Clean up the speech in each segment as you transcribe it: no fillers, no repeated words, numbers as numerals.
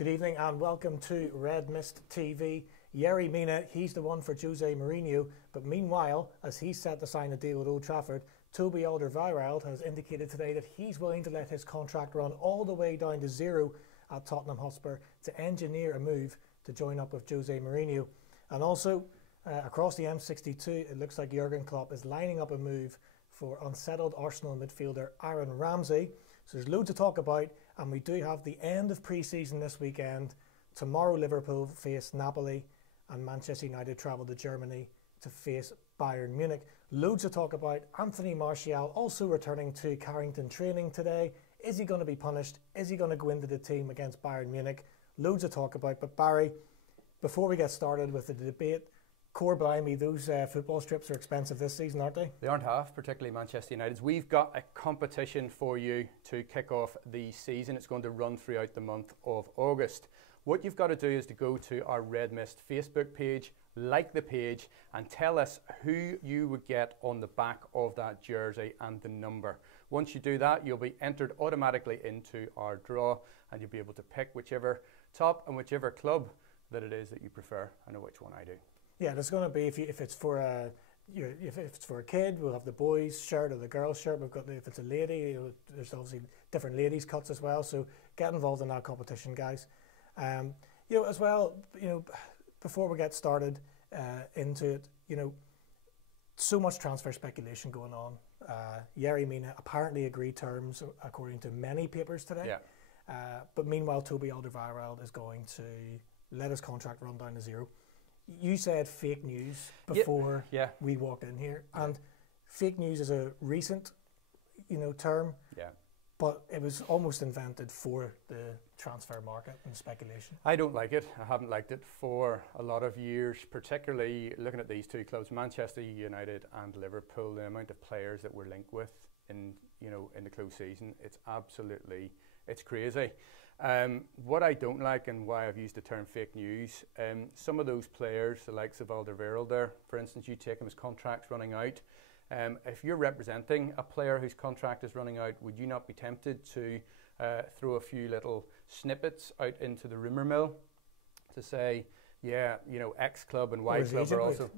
Good evening and welcome to Red Mist TV. Yerry Mina, he's the one for Jose Mourinho, but meanwhile, as he's set to sign a deal with Old Trafford, Toby Alderweireld has indicated today that he's willing to let his contract run all the way down to zero at Tottenham Hotspur to engineer a move to join up with Jose Mourinho. And also, across the M62, it looks like Jurgen Klopp is lining up a move for unsettled Arsenal midfielder Aaron Ramsey. So there's loads to talk about, and we do have the end of pre-season this weekend. Tomorrow Liverpool face Napoli and Manchester United travel to Germany to face Bayern Munich. Loads to talk about. Anthony Martial also returning to Carrington training today. Is he going to be punished? Is he going to go into the team against Bayern Munich? Loads to talk about. But Barry, before we get started with the debate, core blimey, those football strips are expensive this season, aren't they? They aren't half, particularly Manchester United's. We've got a competition for you to kick off the season. It's going to run throughout the month of August. What you've got to do is to go to our Red Mist Facebook page, like the page, and tell us who you would get on the back of that jersey and the number. Once you do that, you'll be entered automatically into our draw, and you'll be able to pick whichever top and whichever club that it is that you prefer. I know which one I do. Yeah, there's going to be, if it's for a kid, we'll have the boys' shirt or the girls' shirt. We've got if it's a lady, there's obviously different ladies' cuts as well. So get involved in that competition, guys. As well, before we get started into it, so much transfer speculation going on. Yerry Mina apparently agreed terms according to many papers today. Yeah. But meanwhile, Toby Alderweireld is going to let his contract run down to zero. You said fake news before we walked in here, and fake news is a recent, term. Yeah. But it was almost invented for the transfer market and speculation. I don't like it. I haven't liked it for a lot of years, particularly looking at these two clubs, Manchester United and Liverpool. The amount of players that we're linked with in the close season, it's crazy. What I don't like, and why I've used the term fake news, some of those players, the likes of Alderweireld there, for instance, you take him, his contract's running out. If you're representing a player whose contract is running out, would you not be tempted to throw a few little snippets out into the rumour mill to say, X club and Y club are also...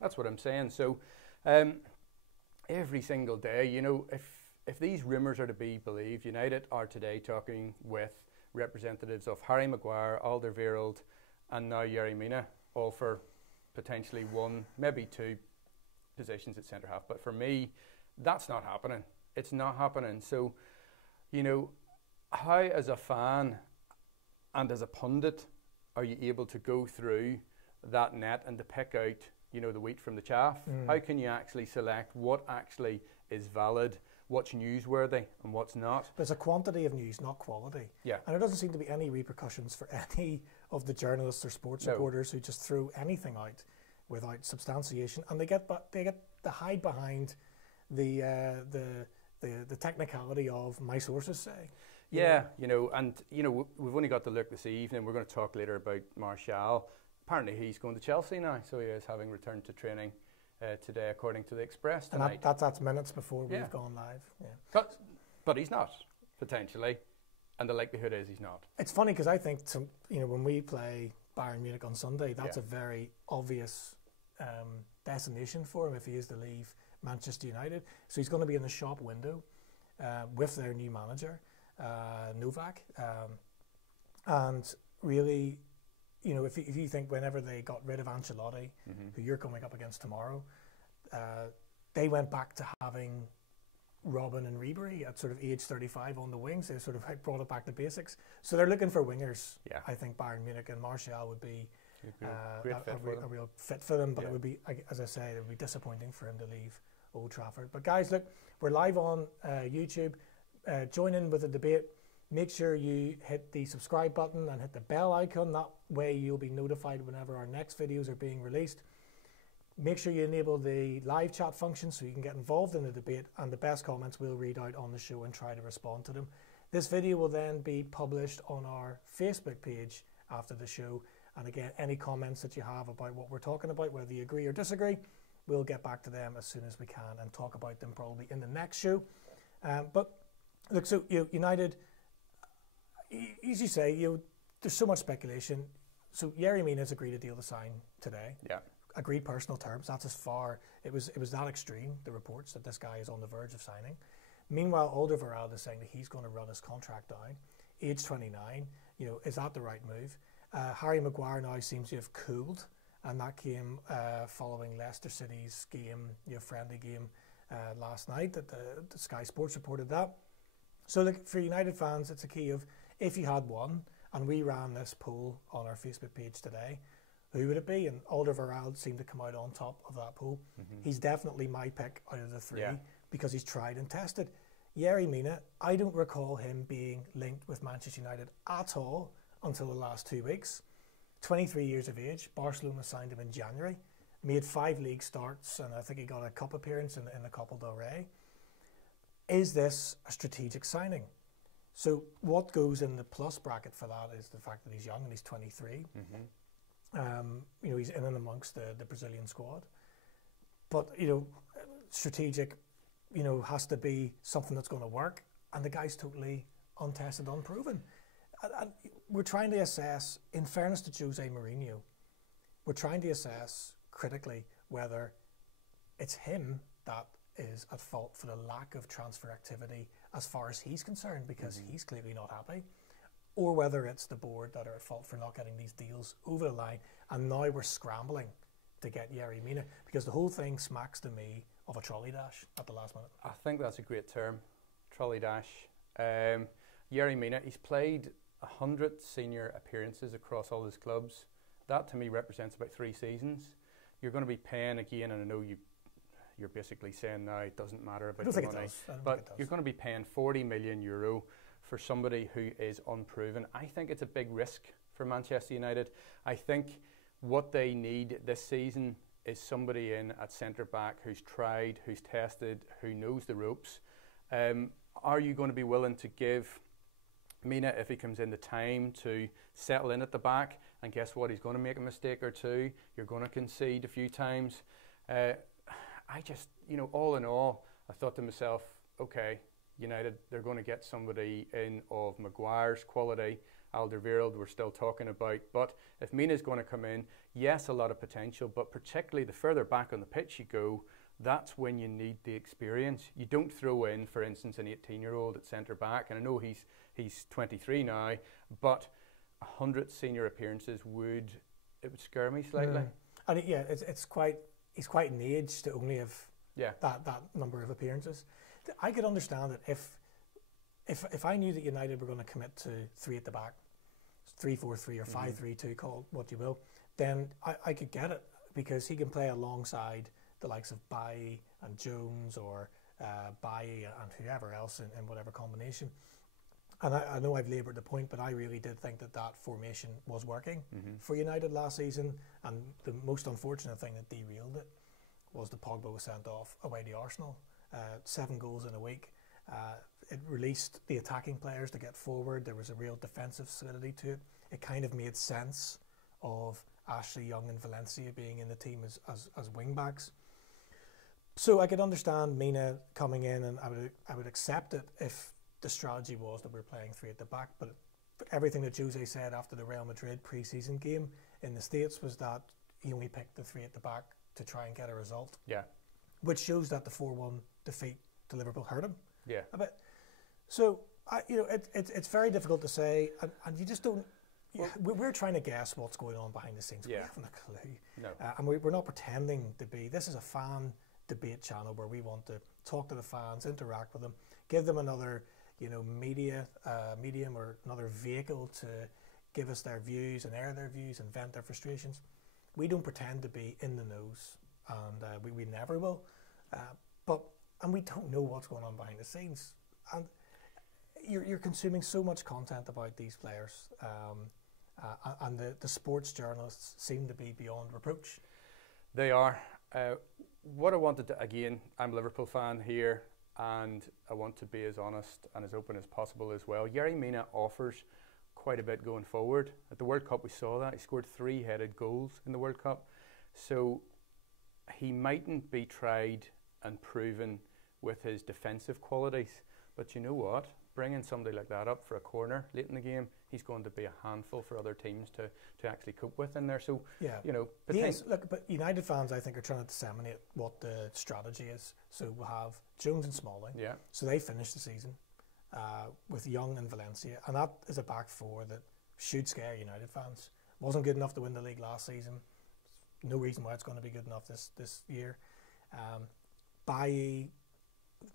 That's what I'm saying. So every single day, if these rumours are to be believed, United are today talking with representatives of Harry Maguire, Alderweireld and now Yerry Mina, all for potentially one, maybe two positions at centre-half. But for me, that's not happening. It's not happening. So, how as a fan and as a pundit are you able to go through that net and to pick out, the wheat from the chaff? How can you actually select what actually is valid, what's newsworthy and what's not? There's a quantity of news, not quality. Yeah. And there doesn't seem to be any repercussions for any of the journalists or sports reporters who just throw anything out without substantiation, and they get to hide behind the technicality of my sources say. We've only got to look this evening. We're going to talk later about Martial. Apparently he's going to Chelsea now, so he is having returned to training today, according to the Express tonight. And that's minutes before we've gone live. Yeah. But he's not, potentially, and the likelihood is he's not. It's funny because I think when we play Bayern Munich on Sunday, that's a very obvious destination for him if he is to leave Manchester United. So he's going to be in the shop window with their new manager, Novak. And really, if you think whenever they got rid of Ancelotti, who you're coming up against tomorrow, they went back to having Robin and Ribery at sort of age 35 on the wings. They sort of brought it back to basics. So they're looking for wingers. Yeah. I think Bayern Munich and Martial would be a real fit for them. But it would be, as I say, it would be disappointing for him to leave Old Trafford. But guys, look, we're live on YouTube. Join in with the debate. Make sure you hit the subscribe button and hit the bell icon. That way you'll be notified whenever our next videos are being released. Make sure you enable the live chat function so you can get involved in the debate, and the best comments we'll read out on the show and try to respond to them. This video will then be published on our Facebook page after the show, and again, any comments that you have about what we're talking about, whether you agree or disagree, we'll get back to them as soon as we can and talk about them probably in the next show. But look, so United, as you say, there's so much speculation. So Yerry Mina has agreed a deal to sign today. Yeah. Agreed personal terms. That's as far. It was that extreme. The reports that this guy is on the verge of signing. Meanwhile, Alderweireld is saying that he's going to run his contract down. Age 29. Is that the right move? Harry Maguire now seems to have cooled, and that came following Leicester City's game, friendly game last night. That the Sky Sports reported that. So look, for United fans, it's a key of if you had one, and we ran this poll on our Facebook page today, who would it be? And Alderweireld seemed to come out on top of that poll. He's definitely my pick out of the three because he's tried and tested. Yerry Mina, I don't recall him being linked with Manchester United at all until the last 2 weeks. 23 years of age, Barcelona signed him in January, made 5 league starts, and I think he got a cup appearance in the Copa del Rey. Is this a strategic signing? So what goes in the plus bracket for that is the fact that he's young and he's 23. He's in and amongst the Brazilian squad. But, strategic, has to be something that's going to work. And the guy's totally untested, unproven. And we're trying to assess, in fairness to Jose Mourinho, we're trying to assess critically whether it's him that is at fault for the lack of transfer activity as far as he's concerned, because he's clearly not happy, or whether it's the board that are at fault for not getting these deals over the line. And now we're scrambling to get Yerry Mina, because the whole thing smacks to me of a trolley dash at the last minute. I think that's a great term, trolley dash. Yerry Mina, he's played 100 senior appearances across all his clubs. That to me represents about 3 seasons. You're going to be paying again, and I know you're basically saying now it doesn't matter about the money, but you're going to be paying €40 million for somebody who is unproven. I think it's a big risk for Manchester United. I think what they need this season is somebody in at centre-back who's tried, who's tested, who knows the ropes. Are you going to be willing to give Mina, if he comes in, the time to settle in at the back? And guess what? He's going to make a mistake or two. You're going to concede a few times. I just, all in all, I thought to myself, okay, United, they're going to get somebody in of Maguire's quality. Alderweireld we're still talking about. But if Mina's going to come in, yes, a lot of potential, but particularly the further back on the pitch you go, that's when you need the experience. You don't throw in, for instance, an 18-year-old at centre-back, and I know he's 23 now, but 100 senior appearances would scare me slightly. And he's quite an age to only have that number of appearances. I could understand it if I knew that United were going to commit to 3 at the back, 3-4-3 or 5-3-2, call it what you will, then I could get it, because he can play alongside the likes of Bailly and Jones, or Bailly and whoever else in whatever combination. And I know I've laboured the point, but I really did think that formation was working for United last season. And the most unfortunate thing that derailed it was that Pogba was sent off away to Arsenal. 7 goals in a week. It released the attacking players to get forward. There was a real defensive solidity to it. It kind of made sense of Ashley Young and Valencia being in the team as wing backs. So I could understand Mina coming in, and I would accept it if the strategy was that we're playing 3 at the back. But everything that Jose said after the Real Madrid pre-season game in the States was that he only picked the 3 at the back to try and get a result. Yeah. Which shows that the 4-1 defeat to Liverpool hurt him. Yeah. A bit. So it's very difficult to say, and you just don't. We're trying to guess what's going on behind the scenes. Yeah. We haven't a clue. No. And we're not pretending to be. This is a fan debate channel where we want to talk to the fans, interact with them, give them another medium or another vehicle to give us their views and air their views and vent their frustrations. We don't pretend to be in the nose, and we never will. And we don't know what's going on behind the scenes. And you're consuming so much content about these players, and the sports journalists seem to be beyond reproach. They are. What I wanted to, again, I'm a Liverpool fan here, and I want to be as honest and as open as possible as well. Yerry Mina offers quite a bit going forward. At the World Cup we saw that. He scored 3 headed goals in the World Cup. So he mightn't be tried and proven with his defensive qualities. But you know what? bringing somebody like that up for a corner late in the game, he's going to be a handful for other teams to actually cope with in there. So, you know, yes, look, but United fans, I think, are trying to disseminate what the strategy is. So we'll have Jones and Smalling. Yeah. So they finished the season with Young and Valencia, and that is a back four that should scare United fans. Wasn't good enough to win the league last season. No reason why it's going to be good enough this year. Bailly,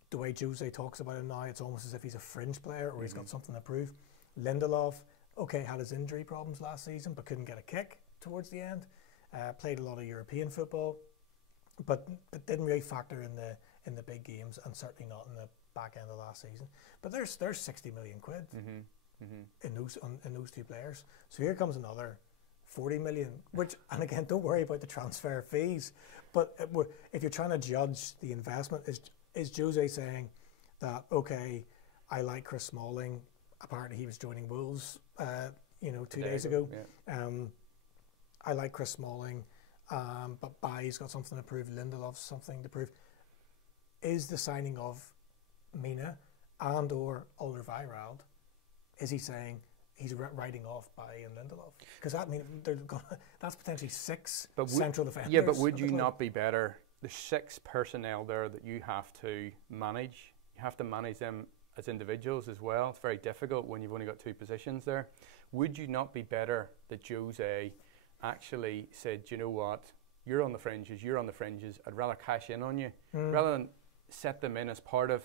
the way Jose talks about him now, it's almost as if he's a fringe player or he's got something to prove. Lindelof, okay, had his injury problems last season, but couldn't get a kick towards the end. Played a lot of European football, but didn't really factor in the big games, and certainly not in the back end of last season. But there's 60 million quid in those two players. So here comes another 40 million, which, and again, don't worry about the transfer fees, but if you're trying to judge the investment, is Jose saying that, okay, I like Chris Smalling, apparently he was joining Wolves 2 days ago. Yeah. I like Chris Smalling, but Bailly's got something to prove, Lindelof's something to prove. Is the signing of Mina and or Alderweireld, is he saying he's writing off Bailly and Lindelof? Because that's potentially six central defenders. Yeah, but would you not be better? There's 6 personnel there that you have to manage. You have to manage them as individuals as well. It's very difficult when you've only got 2 positions there. Would you not be better that Jose actually said, you know what, you're on the fringes, I'd rather cash in on you, rather than set them in as part of,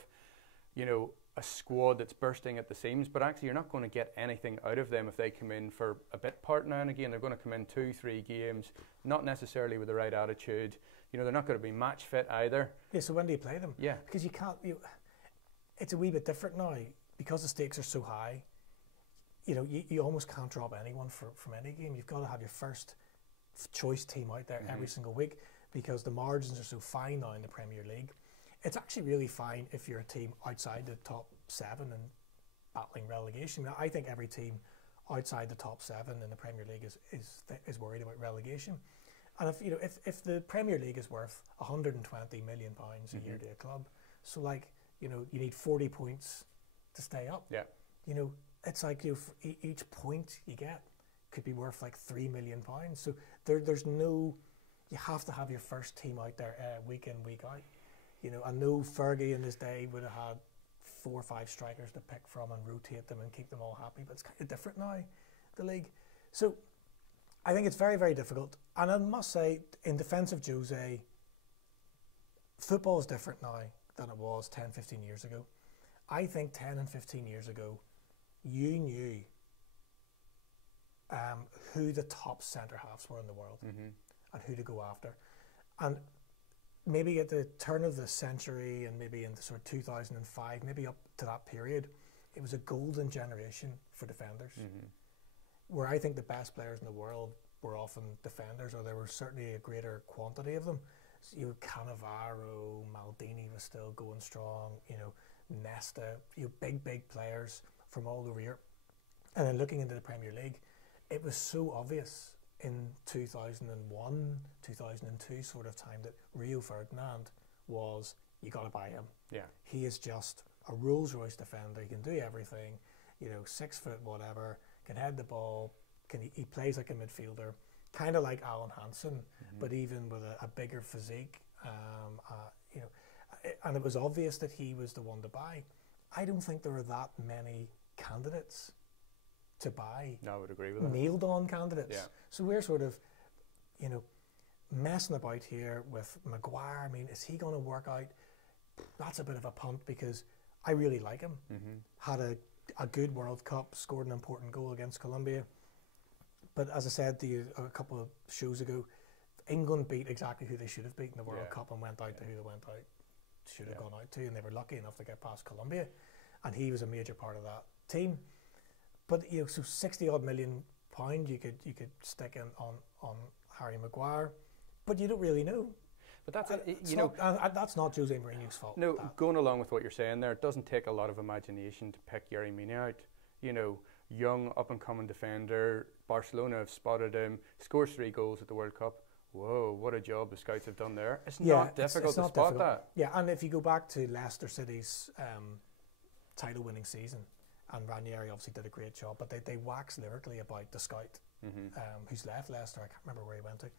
a squad that's bursting at the seams, but actually you're not going to get anything out of them if they come in for a bit part now and again. They're going to come in 2-3 games, not necessarily with the right attitude. They're not going to be match fit either. Yeah, so when do you play them? Yeah. Because you can't, it's a wee bit different now, because the stakes are so high. You almost can't drop anyone from any game. You've got to have your first choice team out there every single week, because the margins are so fine now in the Premier League. It's actually really fine if you're a team outside the top 7 and battling relegation. Now, I think every team outside the top 7 in the Premier League is worried about relegation. And if the Premier League is worth £120 million a year to a club, so you need 40 points to stay up. Yeah. It's like each point you get could be worth like £3 million. So there's no, you have to have your first team out there week in, week out. I know Fergie in his day would have had 4 or 5 strikers to pick from and rotate them and keep them all happy, but it's kind of different now, the league. So I think it's very, very difficult. And I must say, in defence of Jose, football is different now than it was 10, 15 years ago. I think 10 and 15 years ago, you knew who the top centre-halves were in the world and who to go after. And maybe at the turn of the century and maybe in the sort of 2005, maybe up to that period, it was a golden generation for defenders, where I think the best players in the world were often defenders, or there was certainly a greater quantity of them. So Cannavaro, Maldini was still going strong, Nesta, big players from all over Europe. And then looking into the Premier League, it was so obvious in 2001, 2002 sort of time that Rio Ferdinand was, you got to buy him. Yeah. He is just a Rolls Royce defender. He can do everything, 6 foot whatever, can head the ball, he plays like a midfielder, kind of like Alan Hansen, but even with a bigger physique. And it was obvious that he was the one to buy. I don't think there are that many candidates to buy. No, I would agree with that. Nailed on candidates. Yeah. So we're sort of, messing about here with Maguire. I mean, is he going to work out? That's a bit of a punt, because I really like him. Had a good World Cup, scored an important goal against Colombia. But as I said to you a couple of shows ago, England beat exactly who they should have beaten the World Cup and went out to who they went out, should have gone out to, and they were lucky enough to get past Colombia. And he was a major part of that team. But so £60 million you could stick in on Harry Maguire, but you don't really know. But that's that's not Jose Mourinho's fault. No, going along with what you're saying there, it doesn't take a lot of imagination to pick Yerry Mina out. Young up and coming defender. Barcelona have spotted him. Scores 3 goals at the World Cup. Whoa, what a job the scouts have done there. It's not difficult to spot that. Yeah, and if you go back to Leicester City's title-winning season, and Ranieri obviously did a great job, but they wax lyrically about the scout who's left Leicester. I can't remember where he went to.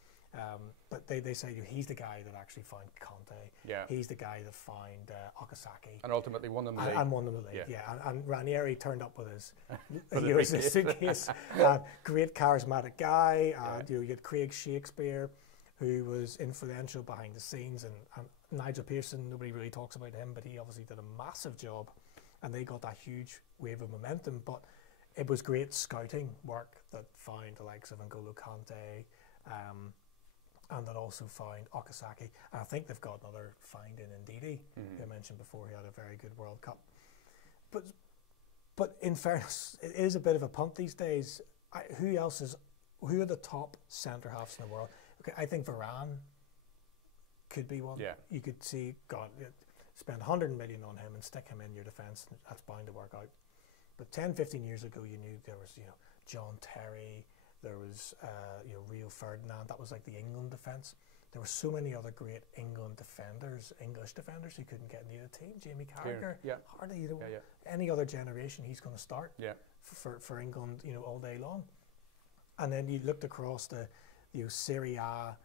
But they say he's the guy that actually found Conte. Yeah. He's the guy that found Okazaki. And ultimately won them the league. And won them the league, yeah. And Ranieri turned up with his, his suitcase. Great charismatic guy. You had Craig Shakespeare, who was influential behind the scenes. And Nigel Pearson, nobody really talks about him, but he obviously did a massive job. And they got that huge wave of momentum. But it was great scouting work that found the likes of N'Golo Kante, and that also found Okazaki. And I think they've got another find in Ndidi, who I mentioned before. He had a very good World Cup. But in fairness, it is a bit of a punt these days. Who are the top centre halves in the world? Okay, I think Varane could be one. Yeah. You could see, God, spend 100 million on him and stick him in your defence. That's bound to work out. But 10, 15 years ago, you knew there was, John Terry, there was, Rio Ferdinand. That was like the England defence. There were so many other great English defenders who couldn't get into the team. Jamie Carragher, hardly, any other generation, he's going to start for England, all day long. And then you looked across the, Serie A,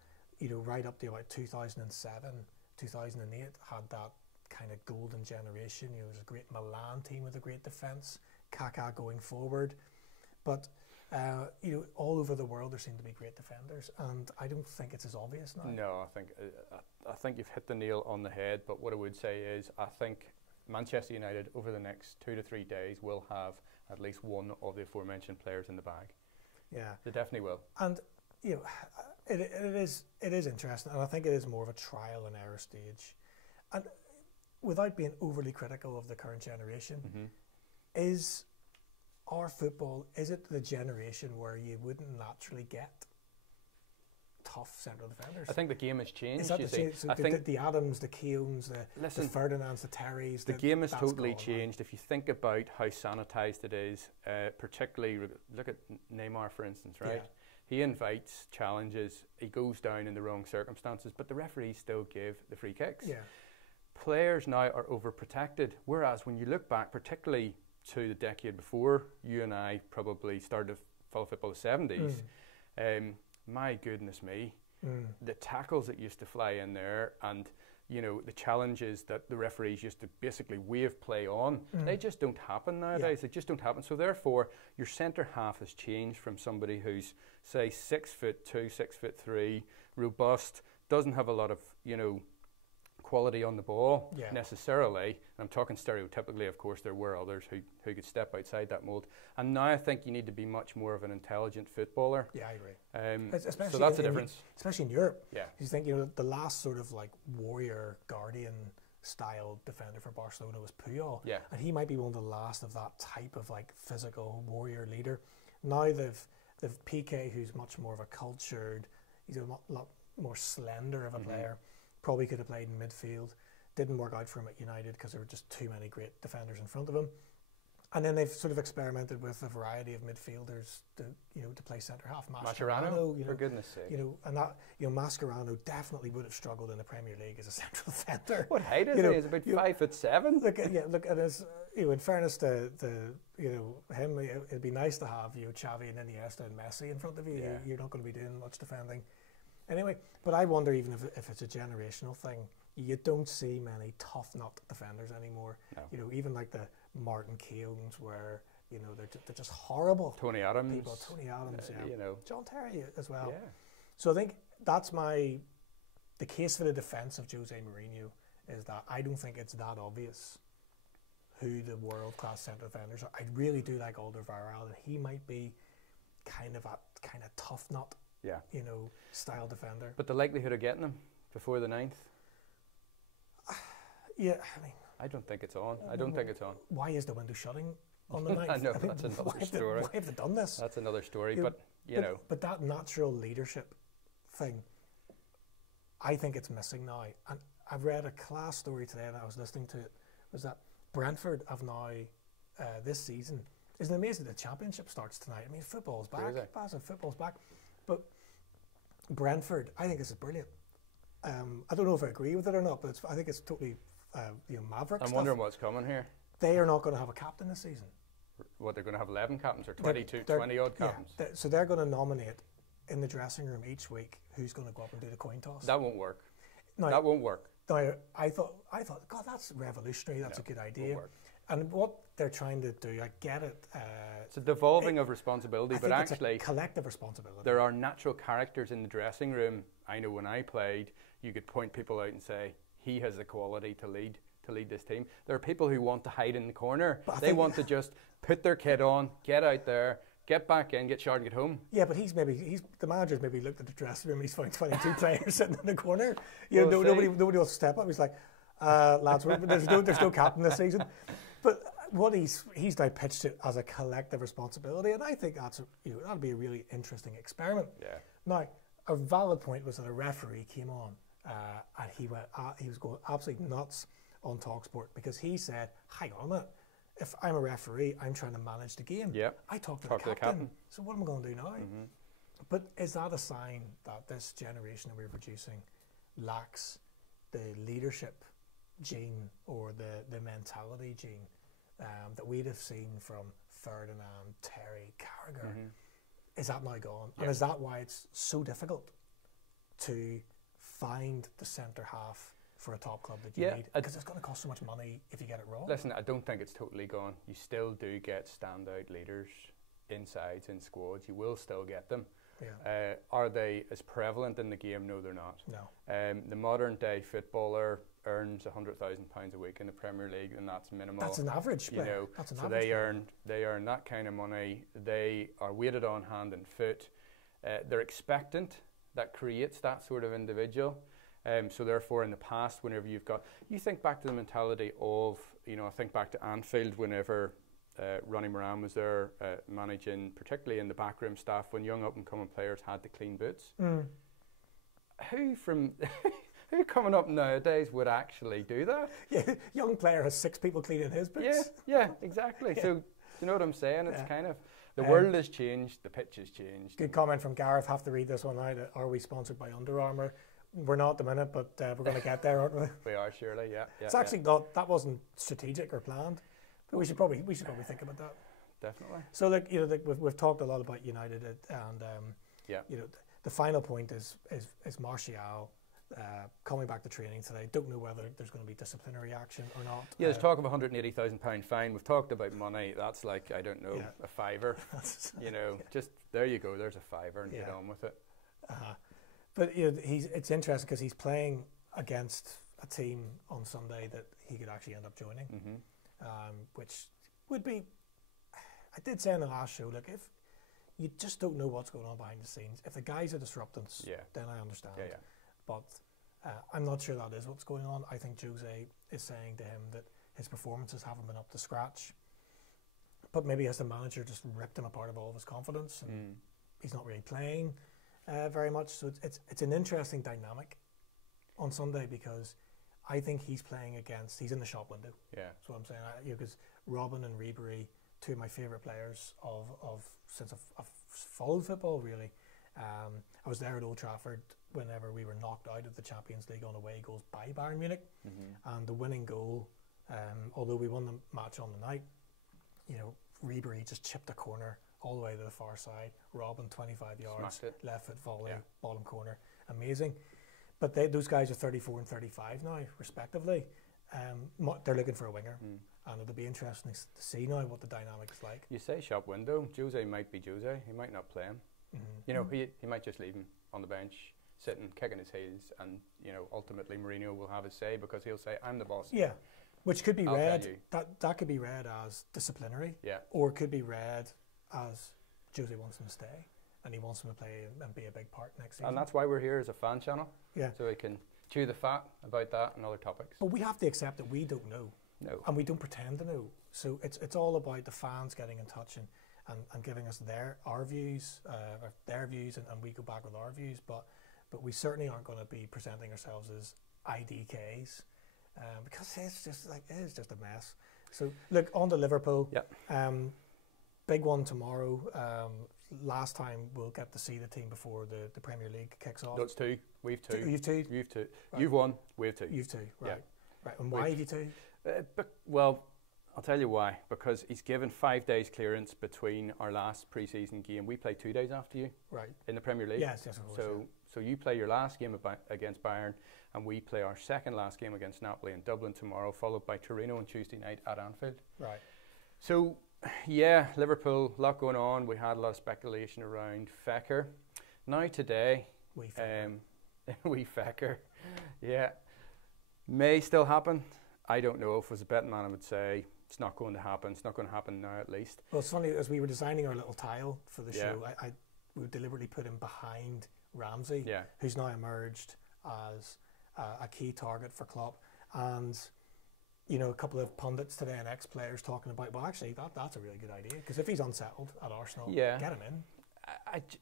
right up to about 2007, 2008, had that kind of golden generation. There was a great Milan team with a great defence, Kaká going forward, but all over the world there seem to be great defenders, and I don't think it's as obvious now. No, I think you've hit the nail on the head. But what I would say is, I think Manchester United over the next 2 to 3 days will have at least one of the aforementioned players in the bag. Yeah, they definitely will. And it is interesting, and I think it is more of a trial and error stage. And without being overly critical of the current generation, is our football, is it the generation where you wouldn't naturally get tough central defenders? I think the game has changed. Is that I think the Adams, the Keowns, the Ferdinands, the Terrys. The game has totally changed. If you think about how sanitised it is, particularly look at Neymar, for instance, right? Yeah. He invites challenges, he goes down in the wrong circumstances, but the referees still give the free kicks. Yeah. Players now are overprotected, whereas when you look back, particularly to the decade before you and I probably started to follow football, the 70s, my goodness me, the tackles that used to fly in there, and the challenges that the referees used to basically wave play on, they just don't happen nowadays. They just don't happen. So therefore, your centre half has changed from somebody who's, say, 6'2", 6'3", robust, doesn't have a lot of quality on the ball necessarily. And I'm talking stereotypically, of course. There were others who could step outside that mould. And now I think you need to be much more of an intelligent footballer. Yeah, I agree. So that's the difference. Especially in Europe. Yeah. You think the last sort of like warrior guardian style defender for Barcelona was Puyol. Yeah. And he might be one of the last of that type of like physical warrior leader. Now they've Piqué, who's much more of a cultured, he's a lot more slender of a player. Probably could have played in midfield. Didn't work out for him at United because there were just too many great defenders in front of him. And then they've sort of experimented with a variety of midfielders to play centre half. Mascherano, for goodness sake. And that Mascherano definitely would have struggled in the Premier League as a central defender. What height is he? He's about 5'7". Look at his. In fairness to him, it'd be nice to have Xavi and Iniesta and Messi in front of you. Yeah. You're not going to be doing much defending. Anyway, but I wonder even if it's a generational thing, you don't see many tough nut defenders anymore. No. Even like the Martin Keowns, where they're just horrible. Tony Adams, people. Tony Adams, John Terry as well. Yeah. So I think that's the case for the defence of Jose Mourinho is that I don't think it's that obvious who the world class centre defenders are. I really do like Alderweireld, and he might be kind of tough nut. Yeah, style defender. But the likelihood of getting him before the 9th? Yeah, I don't think it's on. I don't think it's on. Why is the window shutting on the 9th? I know, that's another story. Why have they done this? That's another story, But that natural leadership thing, I think it's missing now. And I've read a class story today, and I was listening to it, was that Brentford have now, this season, isn't it amazing the championship starts tonight? I mean, football's back. Massive football's back. But Brentford, I think this is brilliant. I don't know if I agree with it or not, but I think it's totally maverick I'm stuff. wondering what's coming here. they are not going to have a captain this season. What, they're going to have 11 captains or 20-odd captains? Yeah, so they're going to nominate in the dressing room each week who's going to go up and do the coin toss. That won't work. Now, that won't work. Now, I thought, God, that's revolutionary. That's a good idea. And what they're trying to do, I get it. It's a devolving of responsibility, but actually, it's a collective responsibility. There are natural characters in the dressing room. I know when I played, you could point people out and say, he has the quality to lead this team. There are people who want to hide in the corner. They want to just put their kit on, get out there, get back in, get shot and get home. Yeah, but the manager's maybe looked at the dressing room and he's found 22 players sitting in the corner. You know, nobody will step up. He's like, lads, there's no captain this season. But what he's now pitched it as a collective responsibility, and I think that'll be a really interesting experiment. Yeah. Now, a valid point was that a referee came on and he was going absolutely nuts on TalkSport because he said, "Hang on a minute. If I'm a referee, I'm trying to manage the game. Yep. I talk to the captain. So what am I going to do now?" Mm-hmm. But is that a sign that this generation that we're producing lacks the leadership gene or the mentality gene that we'd have seen from Ferdinand, Terry, Carragher? Mm-hmm. Is that now gone? Yep. And is that why it's so difficult to find the centre half for a top club that you need? Because it's going to cost so much money if you get it wrong. Listen, I don't think it's totally gone. You still do get standout leaders in sides, in squads. You will still get them. Yeah. Are they as prevalent in the game? No, they're not. No. The modern day footballer earns £100,000 a week in the Premier League, and that's minimal. That's an average player. You know, that's an so average they earn that kind of money. They are weighted on hand and foot. They're expectant. That creates that sort of individual. So therefore, in the past, whenever you think back to the mentality of, I think back to Anfield whenever Ronnie Moran was there managing, particularly in the backroom staff, when young up-and-coming players had to clean boots. Mm. Who coming up nowadays would actually do that? Yeah, young player has 6 people cleaning his boots. Yeah, exactly. Yeah. So, do you know what I'm saying? It's kind of, the world has changed, the pitch has changed. Good comment from Gareth. Have to read this one out. Are we sponsored by Under Armour? We're not at the minute, but we're going to get there, aren't we? We are, surely, yeah. It's actually not, that wasn't strategic or planned. But we should probably think about that. Definitely. So, we've talked a lot about United, and the final point is Martial coming back to training today. Don't know whether there's going to be disciplinary action or not. Yeah, there's talk of £180,000 fine. We've talked about money. That's like, I don't know, a fiver. Just there you go. There's a fiver, and get on with it. But it's interesting because he's playing against a team on Sunday that he could actually end up joining, which would be. I did say in the last show, if you just don't know what's going on behind the scenes, if the guy's a disruptance, then I understand. Yeah. But I'm not sure that is what's going on. I think Jose is saying to him that his performances haven't been up to scratch, but maybe as the manager just ripped him apart of all of his confidence, and he's not really playing very much. So it's an interesting dynamic on Sunday because I think he's in the shop window. Yeah, that's what I'm saying. Because Robin and Ribery, 2 of my favourite players since I've followed football really. I was there at Old Trafford whenever we were knocked out of the Champions League on away goals by Bayern Munich, and the winning goal, although we won the match on the night, Ribery just chipped a corner all the way to the far side. Robin 25 yards, left foot volley, bottom corner, amazing. But those guys are 34 and 35 now, respectively. They're looking for a winger, and it'll be interesting to see now what the dynamic is like. You say shop window. Jose might be Jose. He might not play him. He might just leave him on the bench, sitting, kicking his heels, and ultimately Mourinho will have his say because he'll say, "I'm the boss." Yeah, which could be read. That could be read as disciplinary. Yeah, or it could be read as Jose wants him to stay and he wants him to play and be a big part next season. And that's why we're here as a fan channel. Yeah, so we can chew the fat about that and other topics. But we have to accept that we don't know. No, and we don't pretend to know. So it's all about the fans getting in touch and giving us their views, and we go back with our views. But we certainly aren't going to be presenting ourselves as IDKs because it's just a mess. So look, on to Liverpool. Yep. Big one tomorrow. Last time we'll get to see the team before the Premier League kicks off. That's 2. We've 2. You've 2. You've 2. Right. You've 1. We've 2. You've 2. Right. Yeah. Right. And why have you 2? Well, I'll tell you why. Because he's given 5 days clearance between our last pre-season game. We play 2 days after you, right, in the Premier League. Yes, of course. So you play your last game against Bayern, and we play our second last game against Napoli in Dublin tomorrow, followed by Torino on Tuesday night at Anfield. Right. So, yeah, Liverpool, a lot going on. We had a lot of speculation around Fekir. Now today, We Fekir. we Fekir, yeah, may still happen. I don't know. If I was a betting man, I would say it's not going to happen. It's not going to happen now, at least. Well, it's funny, as we were designing our little tile for the Yeah. show, we deliberately put him behind Ramsey, Yeah. who's now emerged as a key target for Klopp. And, you know, a couple of pundits today and ex-players talking about, well, actually, that's a really good idea, because if he's unsettled at Arsenal, Yeah. get him in.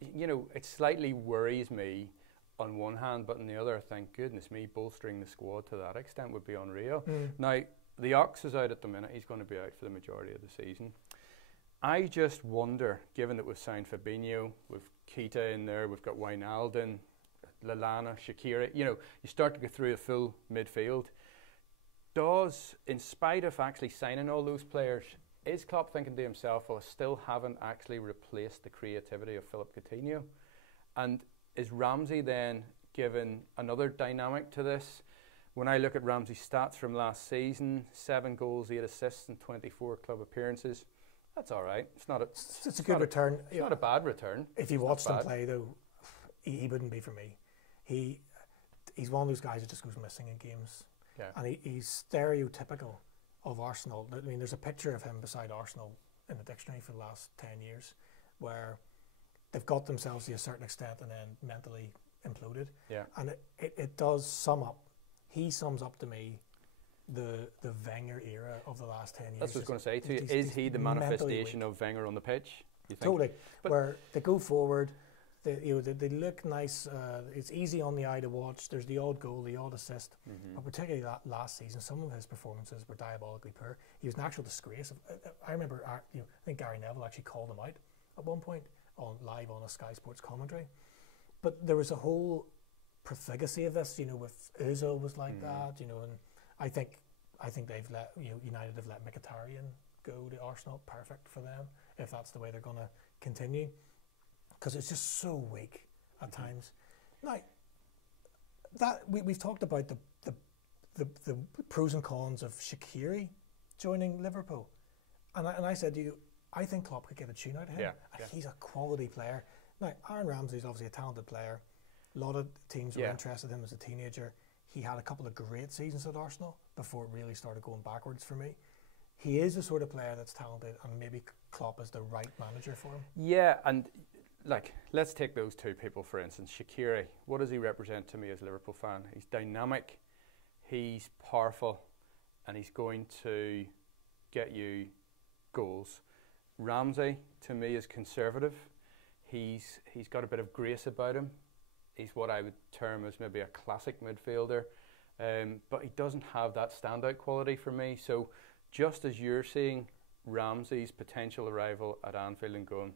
You know, it slightly worries me on one hand, but on the other, thank goodness me, bolstering the squad to that extent would be unreal. Now, the Ox is out at the minute. He's going to be out for the majority of the season. I just wonder, given that we've signed Fabinho, we've Keita in there, we've got Wijnaldum, Lallana, Shaqiri, you know, you start to go through a full midfield. Does, in spite of actually signing all those players, is Klopp thinking to himself, well, I still haven't actually replaced the creativity of Philippe Coutinho? And is Ramsey then given another dynamic to this? When I look at Ramsey's stats from last season, 7 goals, 8 assists and 24 club appearances, that's all right. It's a good return. It's not a bad return. If you watched him play, though, he wouldn't be for me. He's one of those guys that just goes missing in games. Yeah. And he's stereotypical of Arsenal. I mean, there's a picture of him beside Arsenal in the dictionary for the last 10 years where they've got themselves to a certain extent and then mentally imploded. Yeah. And it does sum up. He sums up to me the Wenger era of the last 10 years. That's what I was going to say to you. Is he the manifestation of Wenger on the pitch, you think? Totally. But where they go forward, they look nice. It's easy on the eye to watch. There's the odd goal, the odd assist. But particularly that last season, some of his performances were diabolically poor. He was an actual disgrace. I remember, I think Gary Neville actually called him out at one point live on a Sky Sports commentary. But there was a whole profligacy of this, with Ozil was like that, and I think they've let United have let Mkhitaryan go to Arsenal. Perfect for them if that's the way they're going to continue, because it's just so weak at times. Now, that we've talked about the pros and cons of Shaqiri joining Liverpool, and I said to you, I think Klopp could get a tune out of him. Yeah. He's a quality player. Now, Aaron Ramsey is obviously a talented player. A lot of teams were interested in him as a teenager. He had a couple of great seasons at Arsenal before it really started going backwards for me. He is the sort of player that's talented, and maybe Klopp is the right manager for him. Yeah, and let's take those two people, for instance. Shaqiri, what does he represent to me as a Liverpool fan? He's dynamic, he's powerful, and he's going to get you goals. Ramsey, to me, is conservative. He's got a bit of grace about him. He's what I would term as maybe a classic midfielder, but he doesn't have that standout quality for me. So just as you're seeing Ramsey's potential arrival at Anfield and going,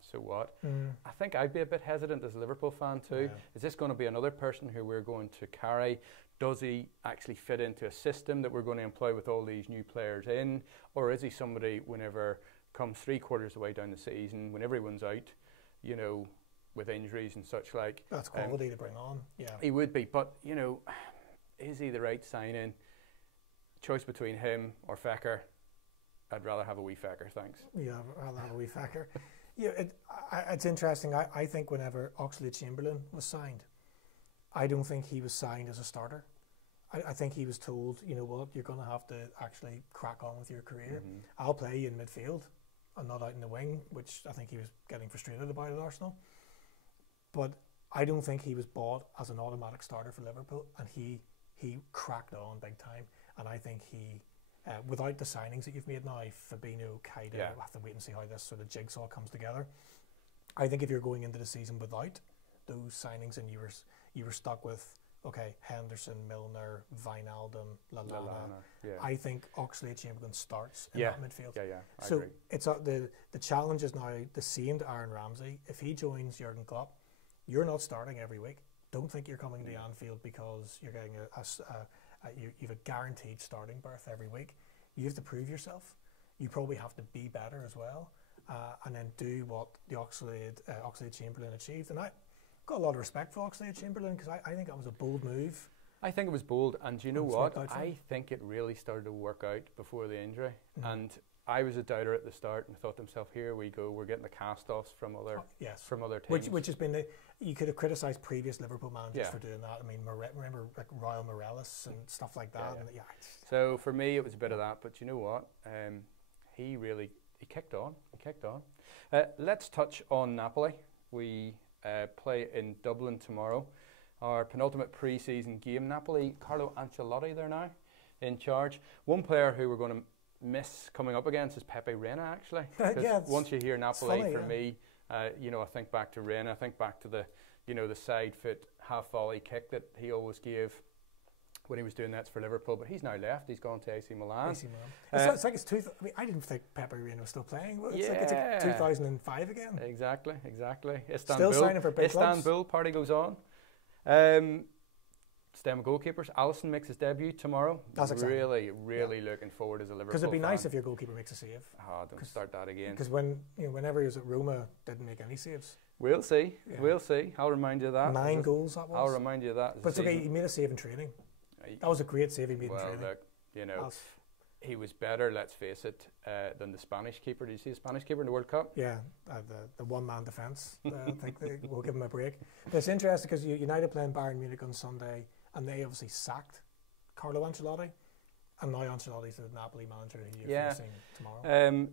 so what? I think I'd be a bit hesitant as a Liverpool fan too. Yeah. Is this going to be another person who we're going to carry? Does he actually fit into a system that we're going to employ with all these new players in? Or is he somebody, whenever comes 3/4 of the way down the season, when everyone's out, with injuries and such like. That's quality to bring on, yeah. He would be, but, is he the right sign-in? Choice between him or Fekir. I'd rather have a wee Fekir, thanks. Yeah, I'd rather have a wee Fekir. It's interesting. I think whenever Oxlade-Chamberlain was signed, I don't think he was signed as a starter. I think he was told, what, you're going to have to actually crack on with your career. I'll play you in midfield and not out in the wing, which I think he was getting frustrated about at Arsenal. But I don't think he was bought as an automatic starter for Liverpool, and he cracked on big time. And I think he, without the signings that you've made now, Fabinho, Keita, we'll have to wait and see how this sort of jigsaw comes together. I think if you're going into the season without those signings and you were stuck with, okay, Henderson, Milner, Wijnaldum, Lallana. I think Oxlade-Chamberlain starts in that midfield. I agree. It's the challenge is now the same to Aaron Ramsey. If he joins Jurgen Klopp, you're not starting every week. Don't think you're coming to Anfield because you're getting you've a guaranteed starting berth every week. You have to prove yourself. you probably have to be better as well, and then do what the Oxlade-Chamberlain achieved. And I got a lot of respect for Oxlade-Chamberlain because I think that was a bold move. I think it was bold, and you know what? I think it really started to work out before the injury. And I was a doubter at the start and thought to myself, here we go, we're getting the cast-offs from other teams. Which has been, you could have criticised previous Liverpool managers for doing that. I mean, remember like Raul Morales and stuff like that. Yeah. So for me, it was a bit of that, but you know what? He kicked on. Let's touch on Napoli. We play in Dublin tomorrow. Our penultimate pre-season game. Napoli, Carlo Ancelotti there now in charge. One player who we're going to miss coming up against is Pepe Reina, actually. Once you hear Napoli, funny, me, I think back to Reina. I think back to the side foot half volley kick that he always gave when he was doing that for Liverpool. But he's now left. He's gone to AC Milan. It's like it's I didn't think Pepe Reina was still playing. It's like 2005 again. Exactly. Still signing for big clubs. Istanbul, party goes on. Stem goalkeepers. Alisson makes his debut tomorrow. That's exciting. Really looking forward as a Liverpool Because it'd be fan. Nice if your goalkeeper makes a save. Don't start that again. Because whenever he was at Roma, didn't make any saves. We'll see. I'll remind you of that. 9 goals that was. I'll remind you of that. But it's okay. He made a save in training. That was a great save he made in training. Look, he was better, let's face it, than the Spanish keeper. Did you see the Spanish keeper in the World Cup? Yeah, the one-man defence. I think we'll give him a break. But it's interesting because United playing Bayern Munich on Sunday, and they obviously sacked Carlo Ancelotti, and now Ancelotti's the Napoli manager who you're facing tomorrow.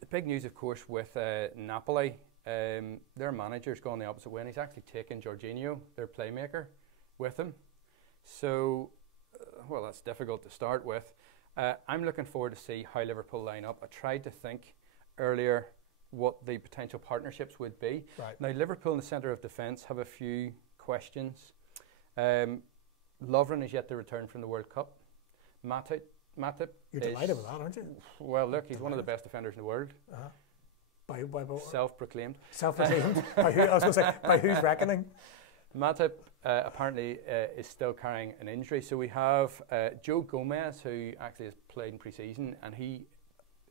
The big news, of course, with Napoli, their manager's gone the opposite way, and he's actually taken Jorginho, their playmaker, with him. So, that's difficult to start with. I'm looking forward to see how Liverpool line up. I tried to think earlier what the potential partnerships would be. Right. Now, Liverpool in the centre of defence have a few questions. Lovren is yet to return from the World Cup. Matip You're delighted with that, aren't you? Well, look, he's one of the best defenders in the world. By self-proclaimed. Self-proclaimed. I was going to say, by whose reckoning? Matip apparently is still carrying an injury. So we have Joe Gomez, who actually has played in pre-season, and he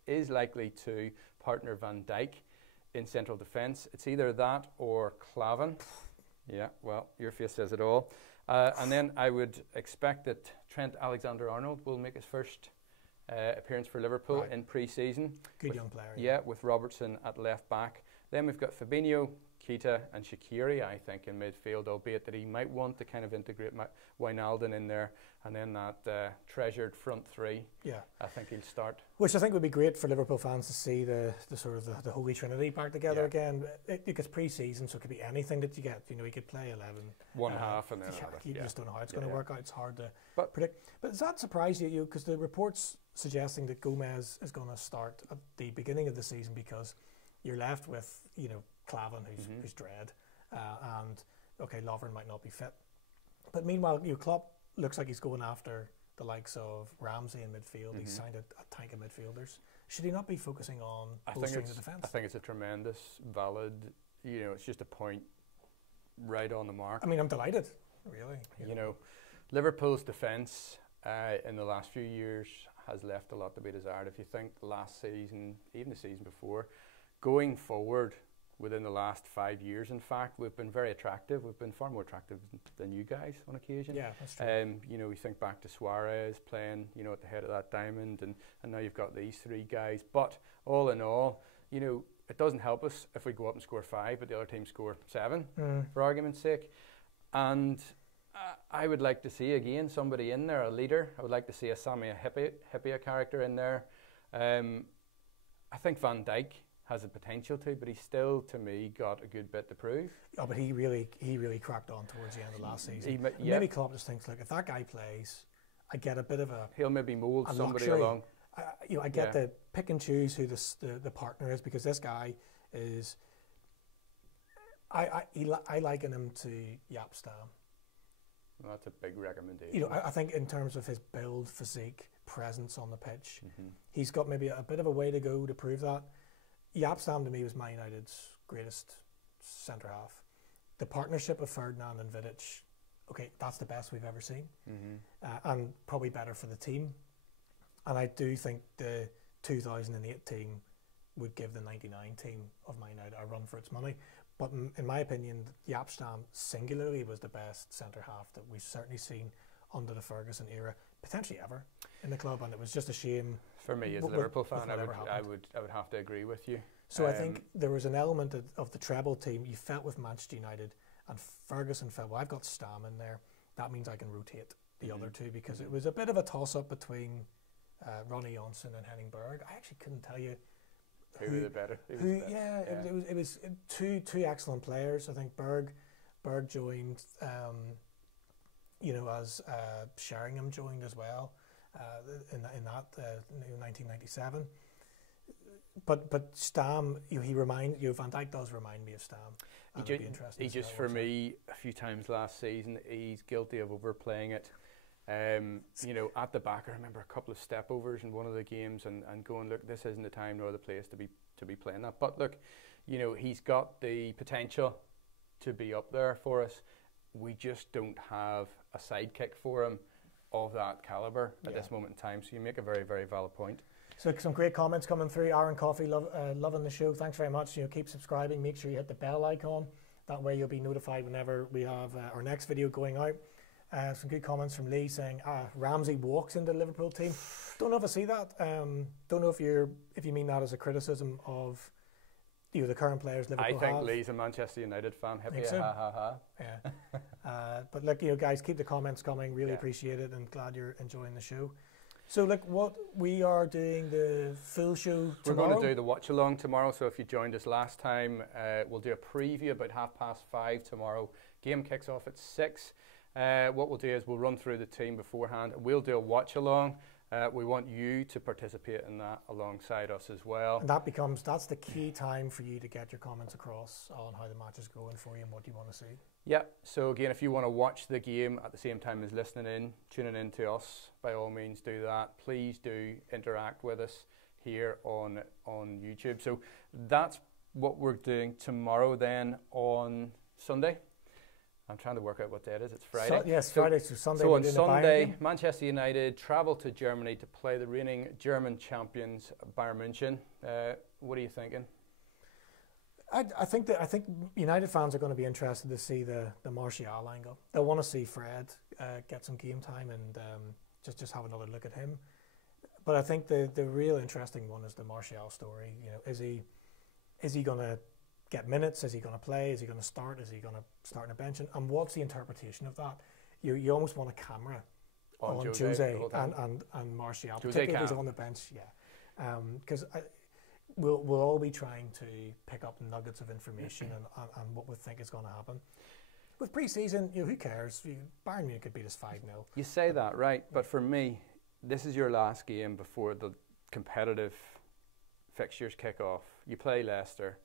is likely to partner Van Dijk in central defence. It's either that or Klavan. Yeah, well, your face says it all. And then I would expect that Trent Alexander-Arnold will make his first appearance for Liverpool in pre-season. Good young player. Yeah, with Robertson at left back. Then we've got Fabinho, Keita and Shaqiri, I think, in midfield, albeit that he might want to kind of integrate Wijnaldum in there, and then that treasured front three. Yeah, I think he'll start. Which I think would be great for Liverpool fans to see the sort of the Holy Trinity back together again. Because pre-season, so it could be anything that you get. You could play 11. One half and then another. You just don't know how it's going to work out. It's hard to predict. But does that surprise you? Because the reports suggesting that Gomez is going to start at the beginning of the season because you're left with, Klavan, who's dread, and Lovren might not be fit. But meanwhile, Klopp looks like he's going after the likes of Ramsey in midfield. He's signed a tank of midfielders. Should he not be focusing on bolstering the defence? I think it's a tremendous, valid. It's just a point right on the mark. I mean, I'm delighted, really. Liverpool's defence in the last few years has left a lot to be desired. If you think last season, even the season before, going forward. Within the last 5 years, in fact, we've been very attractive. We've been far more attractive than you guys on occasion. Yeah, that's true. We think back to Suarez playing, at the head of that diamond, and now you've got these three guys. But all in all, it doesn't help us if we go up and score 5, but the other team score 7, for argument's sake. And I would like to see, again, somebody in there, a leader. I would like to see a Sami Hyypiä character in there. I think Van Dijk has the potential to, but he's still, to me, got a good bit to prove. Oh, but he really cracked on towards the end of last season. Maybe Klopp just thinks, look, if that guy plays, I get a bit of a... He'll maybe mould somebody luxury. Along. I get the pick and choose who the partner is, because this guy is... I liken him to Jaap Stam. Well, that's a big recommendation. I think in terms of his build, physique, presence on the pitch, he's got maybe a bit of a way to go to prove that. Jaap Stam to me was Man United's greatest centre half. The partnership of Ferdinand and Vidic, that's the best we've ever seen, and probably better for the team. And I do think the 2008 team would give the 99 team of Man United a run for its money. But in my opinion, Jaap Stam singularly was the best centre half that we've certainly seen under the Ferguson era, potentially ever in the club, and it was just a shame. For me, as a Liverpool fan, I would have to agree with you. So I think there was an element of the treble team. You felt with Manchester United, and Ferguson felt, well, I've got Stam in there. That means I can rotate the other two, because it was a bit of a toss-up between Ronnie Johnson and Henning Berg. I actually couldn't tell you who were the better. It was two excellent players. I think Berg joined, as Sheringham joined as well in 1997. But Stam, Van Dijk does remind me of Stam. He just for me, a few times last season, he's guilty of overplaying it. At the back, I remember a couple of stepovers in one of the games and going, look, this isn't the time nor the place to be playing that. But look, he's got the potential to be up there for us. We just don't have a sidekick for him of that calibre at this moment in time. So you make a very, very valid point. So some great comments coming through. Aaron Coffey, loving the show. Thanks very much. Keep subscribing. Make sure you hit the bell icon. That way you'll be notified whenever we have our next video going out. Some good comments from Lee saying Ramsey walks into the Liverpool team. Don't know if I see that. Don't know if you mean that as a criticism of the current players Liverpool have. I think Lee's a Manchester United fan. Hippie, so? Ha ha ha. Yeah. But look, guys, keep the comments coming. Really appreciate it, and glad you're enjoying the show. So look, what we are doing the full show tomorrow. We're going to do the watch along tomorrow. So if you joined us last time, we'll do a preview about 5:30 tomorrow. Game kicks off at 6. What we'll do is we'll run through the team beforehand. We'll do a watch along. We want you to participate in that alongside us as well. And that's the key time for you to get your comments across on how the match is going for you and what you want to see. Yeah, so again, if you want to watch the game at the same time as tuning in to us, by all means do that. Please do interact with us here on YouTube. So that's what we're doing tomorrow then on Sunday. I'm trying to work out what day it is. It's Friday. Yes, Friday. So Sunday. So on Sunday, Manchester United travel to Germany to play the reigning German champions, Bayern München. What are you thinking? I think United fans are going to be interested to see the Martial angle. They'll want to see Fred get some game time and just have another look at him. But I think the real interesting one is the Martial story. Is he going to get minutes? Is he going to play? Is he going to start? Is he going to start on a bench? And what's the interpretation of that? You almost want a camera on Jose and Martial, particularly if he's on the bench. Yeah, because we'll all be trying to pick up nuggets of information and what we think is going to happen. With pre-season, who cares? Bayern Munich could beat us 5-0. You say that, right? But for me, this is your last game before the competitive fixtures kick off. You play Leicester.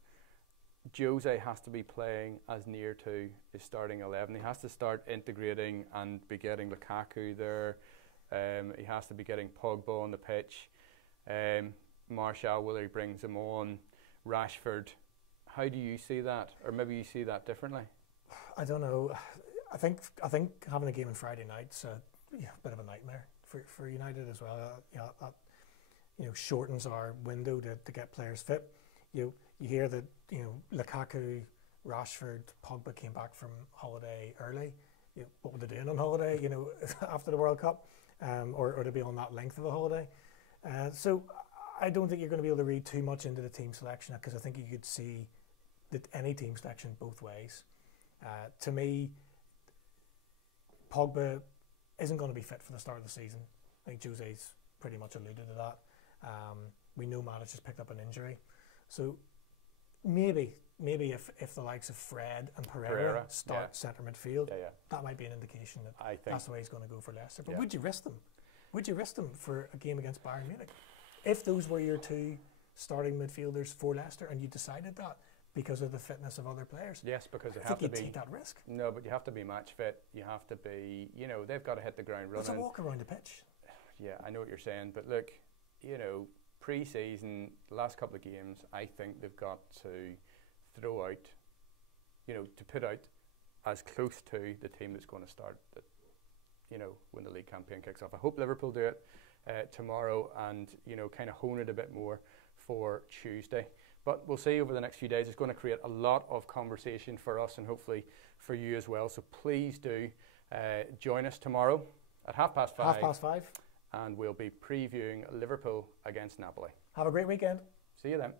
Jose has to be playing as near to his starting 11. He has to start integrating and be getting Lukaku there. He has to be getting Pogba on the pitch. Martial, whether he brings him on. Rashford. How do you see that? Or maybe you see that differently? I don't know. I think having a game on Friday night's a bit of a nightmare for United as well. That shortens our window to get players fit. You hear that Lukaku, Rashford, Pogba came back from holiday early. What were they doing on holiday? After the World Cup, or to be on that length of a holiday. So I don't think you're going to be able to read too much into the team selection, because I think you could see that any team selection both ways. To me, Pogba isn't going to be fit for the start of the season. I think Jose's pretty much alluded to that. We know Matic has picked up an injury. So maybe if the likes of Fred and Pereira start centre midfield, that might be an indication that that's the way he's going to go for Leicester. But would you risk them? Would you risk them for a game against Bayern Munich? If those were your two starting midfielders for Leicester and you decided that because of the fitness of other players? Yes, because I think you'd take that risk. No, but you have to be match fit. You have to be, they've got to hit the ground running. It's a walk around the pitch. Yeah, I know what you're saying. But look, pre-season, the last couple of games, I think they've got to throw out, to put out as close to the team that's going to start, when the league campaign kicks off. I hope Liverpool do it. tomorrow, and kind of hone it a bit more for Tuesday. But we'll see over the next few days. It's going to create a lot of conversation for us and hopefully for you as well. So please do join us tomorrow at 5:30. 5:30. And we'll be previewing Liverpool against Napoli. Have a great weekend. See you then.